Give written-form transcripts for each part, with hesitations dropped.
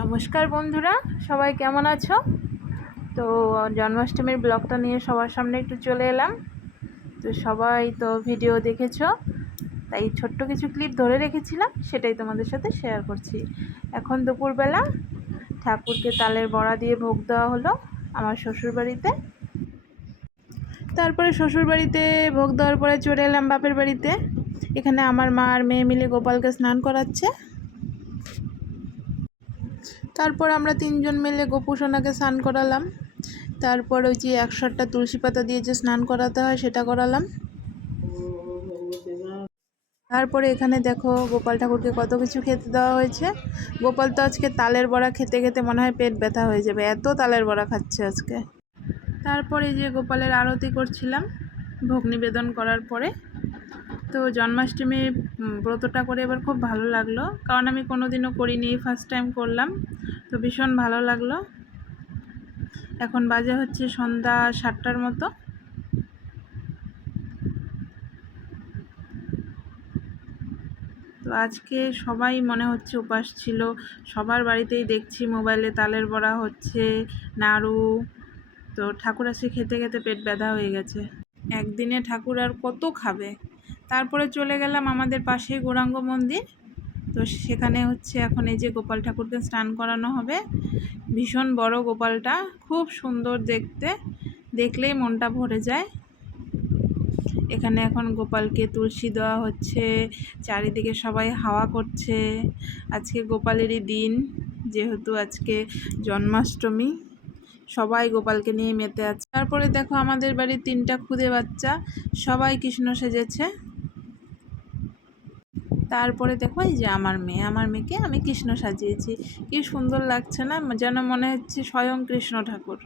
নমস্কার বন্ধুরা, সবাই কেমন আছো? তো জন্মাষ্টমীর ব্লগটা নিয়ে সবার সামনে একটু চলে এলাম। তো সবাই তো ভিডিও দেখেছো, তাই ছোট্ট কিছু ক্লিপ ধরে রেখেছিলাম, সেটাই তোমাদের সাথে শেয়ার করছি। এখন দুপুরবেলা ঠাকুরকে তালের বড়া দিয়ে ভোগ দেওয়া হলো আমার শ্বশুরবাড়িতে। তারপরে শ্বশুরবাড়িতে ভোগ দেওয়ার পরে চলে এলাম বাপের বাড়িতে। এখানে আমার মা আর মেয়ে মিলে গোপালকে স্নান করাচ্ছে। তারপর আমরা তিনজন মিলে গোপু সোনাকে স্নান করালাম। তারপর ওই যে 108টা তুলসী পাতা দিয়ে যে স্নান করাতে হয় সেটা করালাম। তারপরে এখানে দেখো গোপাল ঠাকুরকে কত কিছু খেতে দেওয়া হয়েছে। গোপাল তো আজকে তালের বড়া খেতে খেতে মনে হয় পেট ব্যথা হয়ে যাবে, এত তালের বড়া খাচ্ছে আজকে। তারপরে এই যে গোপালের আরতি করছিলাম ভোগ নিবেদন করার পরে। তো জন্মাষ্টমী ব্রতটা করে এবার খুব ভালো লাগলো, কারণ আমি কোনোদিনও করিনি, ফার্স্ট টাইম করলাম। তো ভীষণ ভালো লাগলো। এখন বাজে হচ্ছে সন্ধ্যা 7টার মতো। তো আজকে সবাই মনে হচ্ছে উপাস ছিল, সবার বাড়িতেই দেখছি মোবাইলে তালের বড়া হচ্ছে, নাড়ু। তো ঠাকুর আজকে খেতে খেতে পেট ব্যথা হয়ে গেছে, একদিনে ঠাকুর আর কত খাবে। তারপরে চলে গেলাম আমাদের পাশেই গৌরাঙ্গ মন্দির। তো সেখানে হচ্ছে এখন এই যে গোপাল ঠাকুরকে স্নান করানো হবে। ভীষণ বড় গোপালটা, খুব সুন্দর দেখতে, দেখলেই মনটা ভরে যায়। এখানে এখন গোপালকে তুলসী দেওয়া হচ্ছে, চারিদিকে সবাই হাওয়া করছে। আজকে গোপালেরই দিন, যেহেতু আজকে জন্মাষ্টমী, সবাই গোপালকে নিয়ে মেতে আছে। তারপরে দেখো আমাদের বাড়ির 3টা খুদে বাচ্চা সবাই কৃষ্ণ সেজেছে। তারপরে দেখো এই যে আমার মেয়েকে আমি কৃষ্ণ সাজিয়েছি। কি সুন্দর লাগছে না? যেন মনে হচ্ছে স্বয়ং কৃষ্ণ ঠাকুর।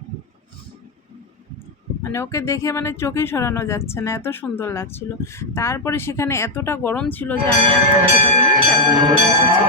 মানে ওকে দেখে মানে চোখেই সরানো যাচ্ছে না, এত সুন্দর লাগছিল। তারপরে সেখানে এতটা গরম ছিল যে আমি আর থাকতে পারিনি, তারপরে চলে এসেছি।